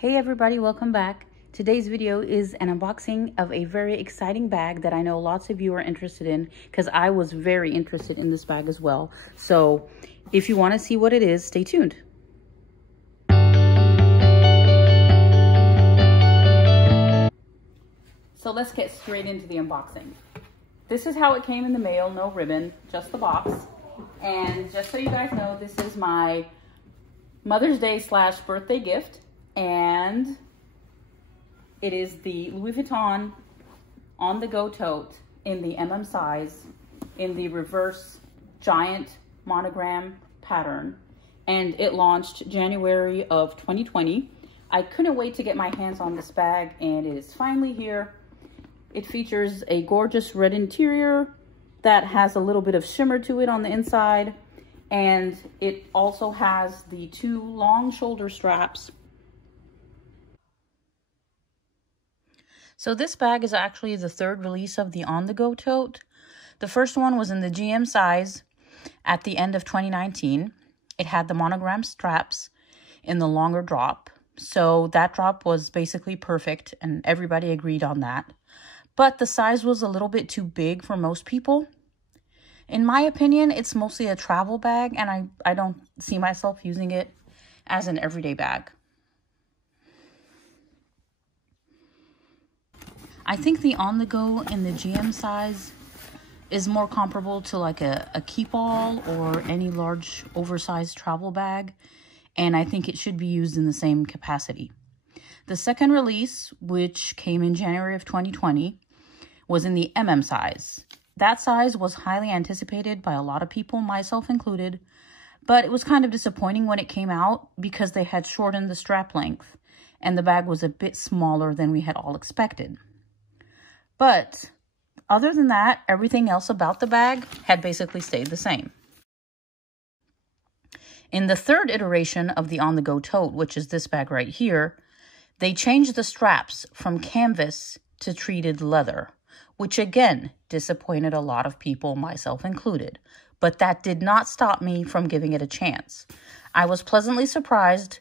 Hey everybody, welcome back. Today's video is an unboxing of a very exciting bag that I know lots of you are interested in because I was very interested in this bag as well. So if you want to see what it is, stay tuned. So let's get straight into the unboxing. This is how it came in the mail, no ribbon, just the box. And just so you guys know, this is my Mother's Day / birthday gift. And it is the Louis Vuitton On-The-Go tote in the MM size in the reverse giant monogram pattern. And it launched January of 2020. I couldn't wait to get my hands on this bag, and it is finally here. It features a gorgeous red interior that has a little bit of shimmer to it on the inside. And it also has the 2 long shoulder straps. So this bag is actually the 3rd release of the On-The-Go tote. The first one was in the GM size at the end of 2019. It had the monogram straps in the longer drop. So that drop was basically perfect and everybody agreed on that. But the size was a little bit too big for most people. In my opinion, it's mostly a travel bag and I don't see myself using it as an everyday bag. I think the On-The-Go in the GM size is more comparable to like a keep-all or any large oversized travel bag, and I think it should be used in the same capacity. The second release, which came in January of 2020, was in the MM size. That size was highly anticipated by a lot of people, myself included, but it was kind of disappointing when it came out because they had shortened the strap length and the bag was a bit smaller than we had all expected. But other than that, everything else about the bag had basically stayed the same. In the 3rd iteration of the On-The-Go tote, which is this bag right here, they changed the straps from canvas to treated leather, which again disappointed a lot of people, myself included. But that did not stop me from giving it a chance. I was pleasantly surprised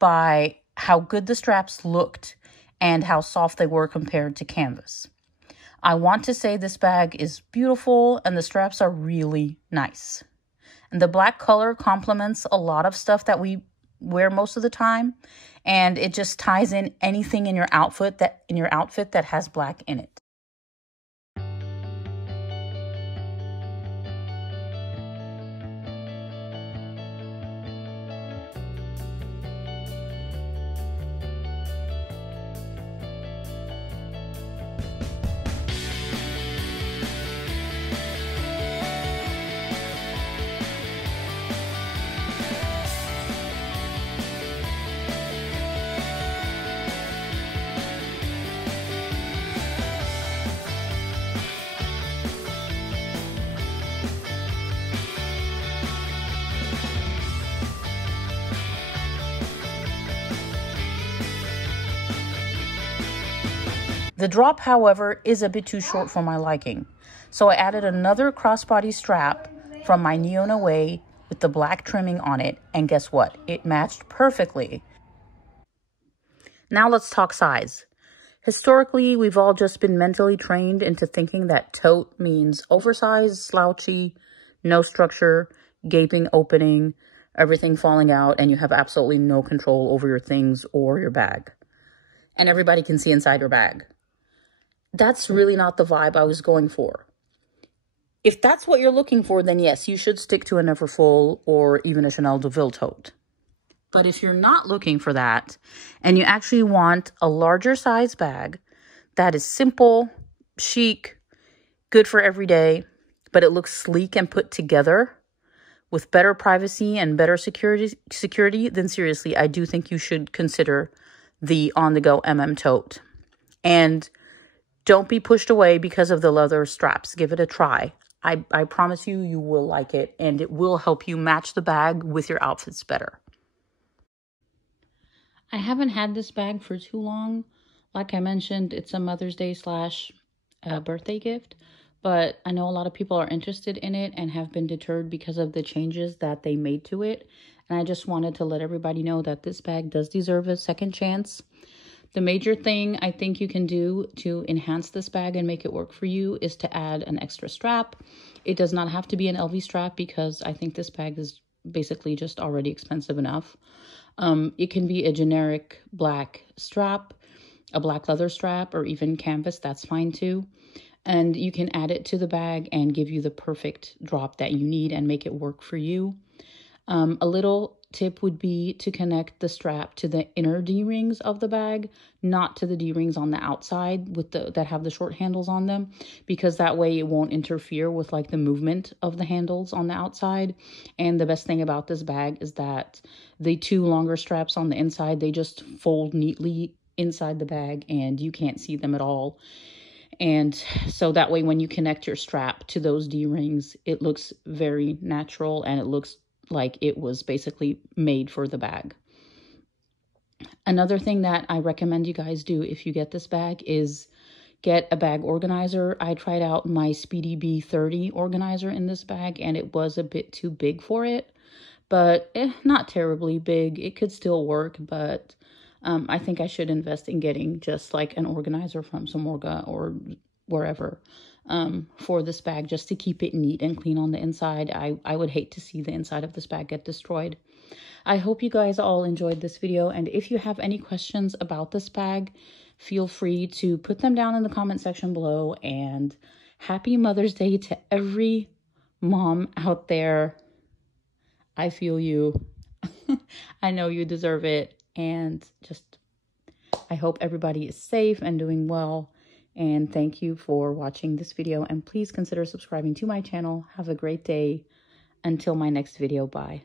by how good the straps looked and how soft they were compared to canvas. I want to say this bag is beautiful and the straps are really nice. And the black color complements a lot of stuff that we wear most of the time, and it just ties in anything in your outfit that has black in it. The drop, however, is a bit too short for my liking, so I added another crossbody strap from my Neon Away with the black trimming on it, and guess what? It matched perfectly. Now let's talk size. Historically, we've all just been mentally trained into thinking that tote means oversized, slouchy, no structure, gaping opening, everything falling out, and you have absolutely no control over your things or your bag. And everybody can see inside your bag. That's really not the vibe I was going for. If that's what you're looking for, then yes, you should stick to a Neverfull or even a Chanel Deauville tote. But if you're not looking for that, and you actually want a larger size bag that is simple, chic, good for every day, but it looks sleek and put together with better privacy and better security, then seriously, I do think you should consider the On-The-Go MM tote. And don't be pushed away because of the leather straps. Give it a try. I promise you, you will like it, and it will help you match the bag with your outfits better. I haven't had this bag for too long. Like I mentioned, it's a Mother's Day / birthday gift, but I know a lot of people are interested in it and have been deterred because of the changes that they made to it. And I just wanted to let everybody know that this bag does deserve a second chance. The major thing I think you can do to enhance this bag and make it work for you is to add an extra strap. It does not have to be an LV strap because I think this bag is basically just already expensive enough. It can be a generic black strap, a black leather strap, or even canvas. That's fine too. And you can add it to the bag and give you the perfect drop that you need and make it work for you. A little tip would be to connect the strap to the inner D-rings of the bag, not to the D-rings on the outside with that have the short handles on them, because that way it won't interfere with like the movement of the handles on the outside. And the best thing about this bag is that the two longer straps on the inside, they just fold neatly inside the bag and you can't see them at all. And so that way when you connect your strap to those D-rings, it looks very natural and it looks like it was basically made for the bag. Another thing that I recommend you guys do if you get this bag is get a bag organizer. I tried out my Speedy B30 organizer in this bag and it was a bit too big for it, but not terribly big. It could still work, but I think I should invest in getting just like an organizer from Samorga or wherever for this bag, just to keep it neat and clean on the inside. I would hate to see the inside of this bag get destroyed. I hope you guys all enjoyed this video, and if you have any questions about this bag, feel free to put them down in the comment section below. And happy Mother's Day to every mom out there. I feel you. I know you deserve it, and just I hope everybody is safe and doing well. And thank you for watching this video, and please consider subscribing to my channel. Have a great day. Until my next video, bye.